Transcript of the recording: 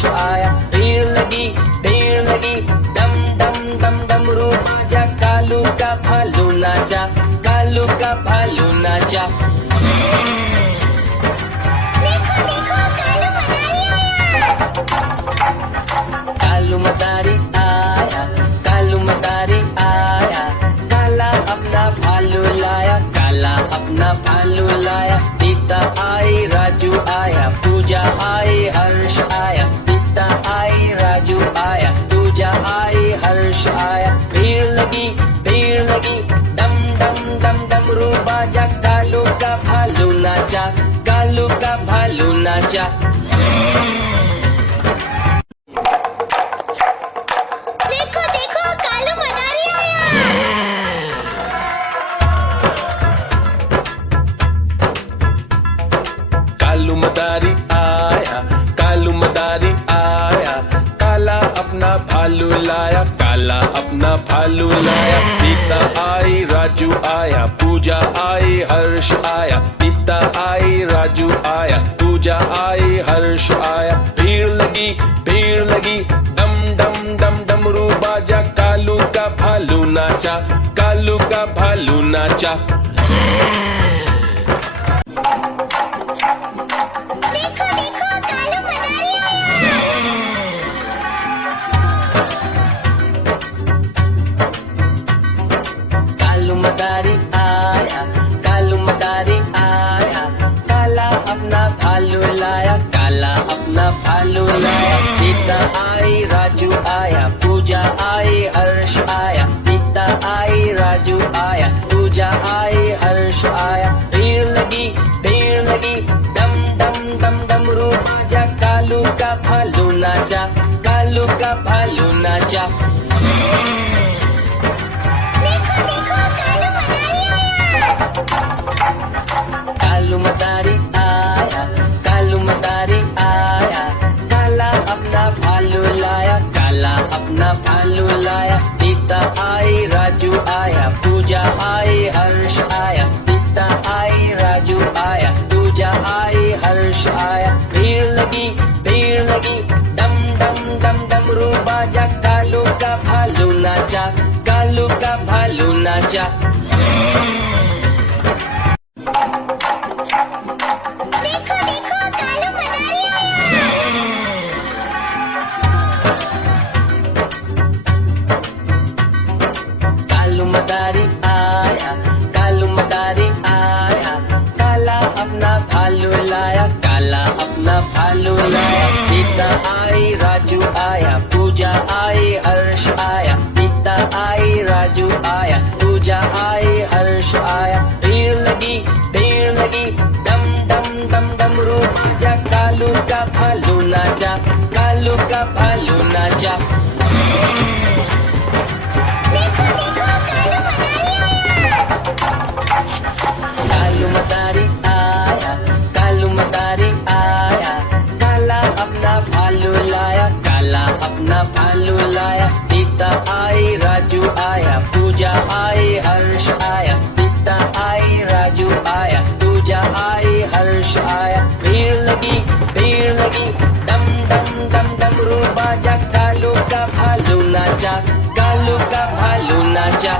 हर्ष आया। भीड़ लगी डम डम डम डमरू बाजा, कालू का भालू नाचा, कालू का भालू नाचा। देखो देखो कालू मदारी आया। कालू मदारी आया, काला अपना भालू लाया, काला अपना भालू लाया। सीता आई राजू आया, पूजा आई हर्ष आया, सीता आई राजू आया, पूजा आई हर्ष आया। भीड़ लगी डम डम डम डमरू बाजा, कालू का भालू नाचा, कालू का भालू नाचा। देखो देखो कालू मदारी आया। कालू मदारी आया, कालू मदारी आया, काला अपना भालू लाया, काला अपना भालू लाया। सीता आई राजू आया, पूजा आई हर्ष आया, सीता आई राजू आया, पूजा आई हर्ष आया। भीड़ लगी डम डम डम डमरू बाजा, कालू का भालू नाचा, कालू का भालू नाचा। देखो देखो कालू मदारी आया। कालू मदारी आया, कालू मदारी आया, काला अपना भालू लाया, काला अपना भालू लाया। सीता आई राजू आया, पूजा आई हर्ष आया, सीता आई राजू आया, पूजा आई हर्ष आया। भीड़ लगी डम डम डम डमरू बाजा, कालू का भालू नाचा, कालू का भालू नाचा। देखो देखो कालू मदारी आया। कालू मदारी आया, काला अपना भालू लाया, काला अपना भालू लाया। सीता आई राजू आया, पूजा आई हर्ष आया, सीता आई राजू आया, पूजा आई हर्ष आया। भीड़ लगी डम डम डम डमरू बाजा, कालू का भालू नाचा, कालू का भालू नाचा। देखो देखो कालू मदारी आया। कालू मदारी आया, कालू मदारी आया, काला अपना भालू लाया, काला अपना भालू लाया। सीता आई राजू आया, पूजा आई हर्ष आया, सीता आई राजू आया, पूजा आई हर्ष आया। भीड़ लगी डम डम डम डमरू बाजा, कालू का भालू नाचा, कालू का भालू नाचा। देखो देखो कालू मदारी आया। कालू मदारी आया, काला अपना भालू लाया, काला अपना भालू लाया। सीता आई राजू आया, पूजा आई हर्ष आया, सीता आई राजू आया, पूजा आई हर्ष आया। भीड़ लगी डम डम डम डमरू बाजा, कालू का भालू नाचा, कालू का भालू नाचा।